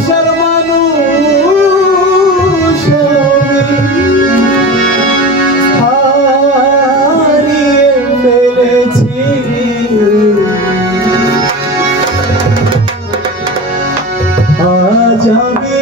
ভালোবাসার মানুষ হারিয়ে ফেলেছি আজ আমি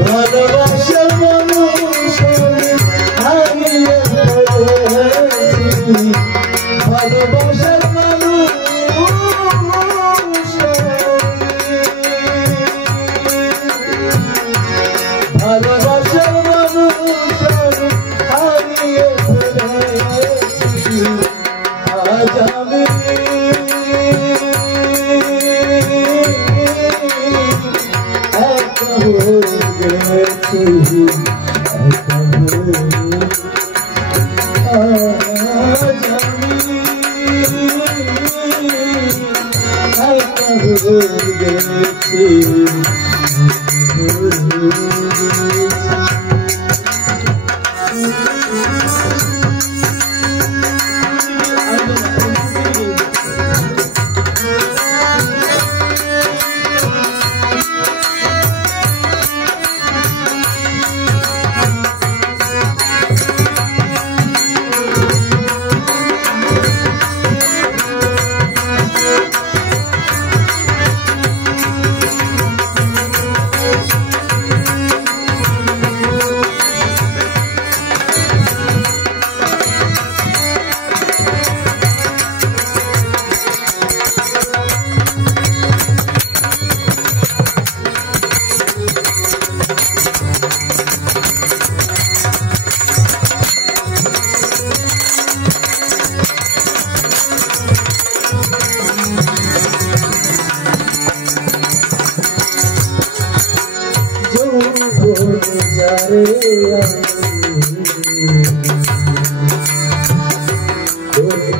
ভালোবাসার মানুষ হারিয়ে ফেলেছি ভালোবাসার মানুষ ভালোবাসার মানুষ হারিয়ে ফেলেছি আজ আমি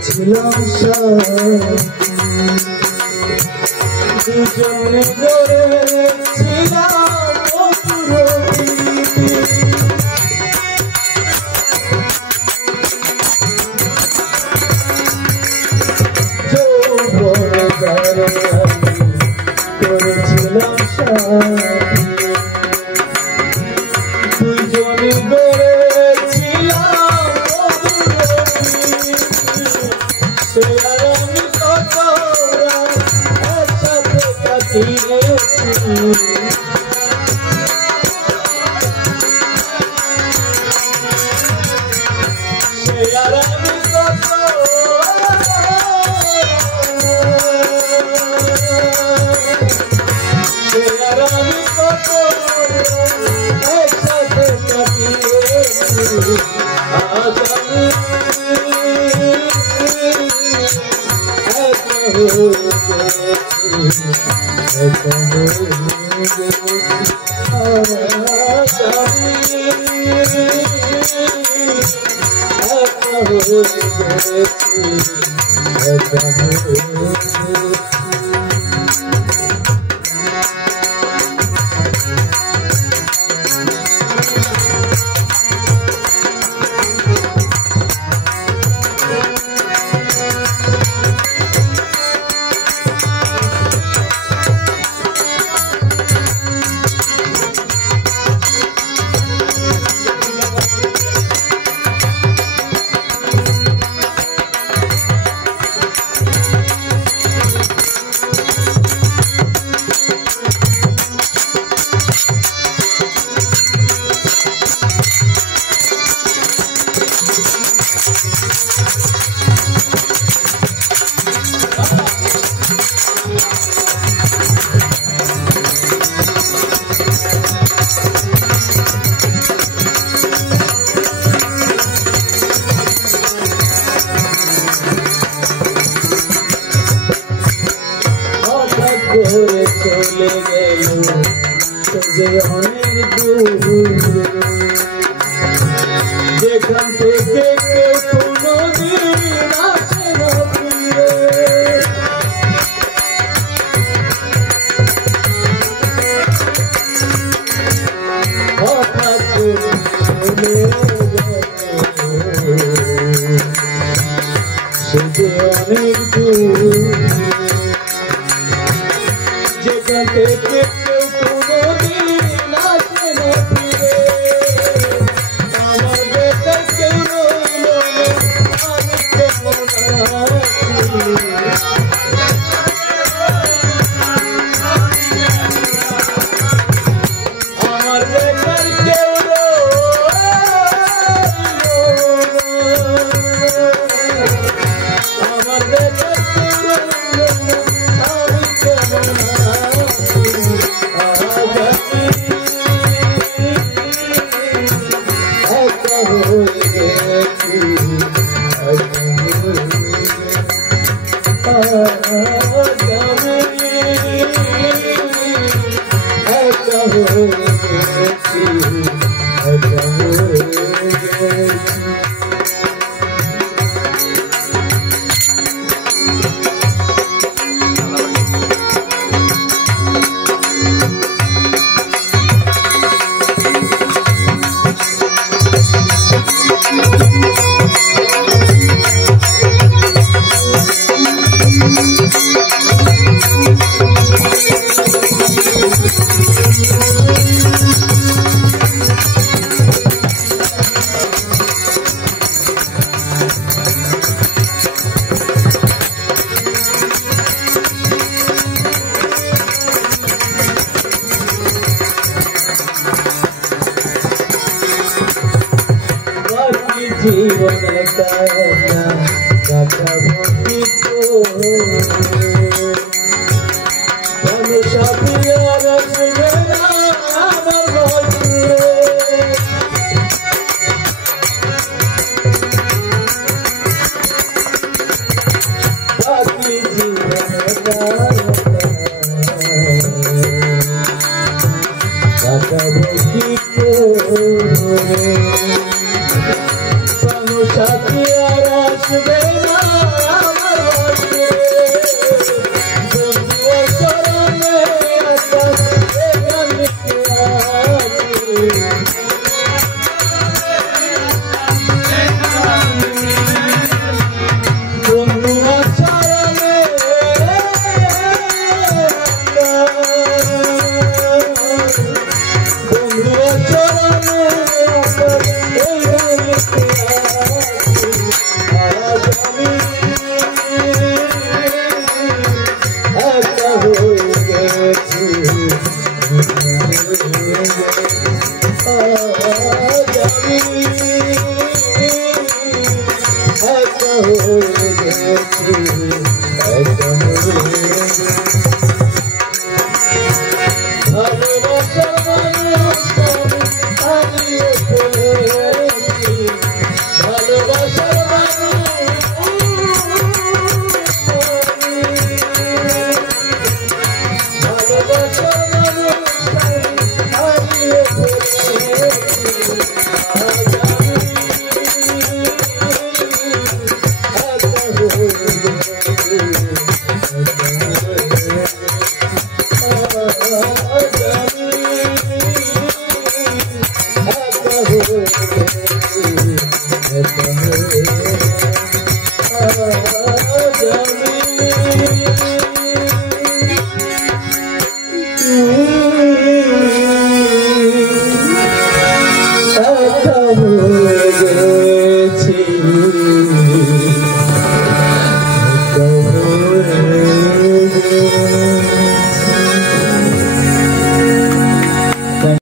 ছিলাম দুজনে গড়েছিলাম করেছিলাম দুজনে গড়েছিলাম সে আর আমি কত একসাথে কাটিয়েছি সে আর আমি কত সে আর আমি কত একসাথে কাটিয়েছি আজ আমি করে চলে গেল যে অনেক দূর, যেখান থেকে কেউ কোনোদিন আসে না ফিরে। হঠাৎ চলে সে যে অনেক দূর, যেখান থেকে কেউ কোনোদিন আসে না ফিরে। আমার বেটার কেউ রইল না, আমি কেমন আছি। আমার বেটার কেউ আমার বেটার কেউ রইল না, আমি কেমন আছি। একা হয়ে গেছি, একা হয়ে গেছি, একা হয়ে গেছি। জীবন কাটাবো কি করে, সাথী আর আসবে না আমার ঘরে। বাকি জীবন কাটাবো কি করে, সাথী আর আসবে না আমার ঘরে। বন্ধু চরণে এখানে বন্ধু চরণে বন্ধু চরণে Oh,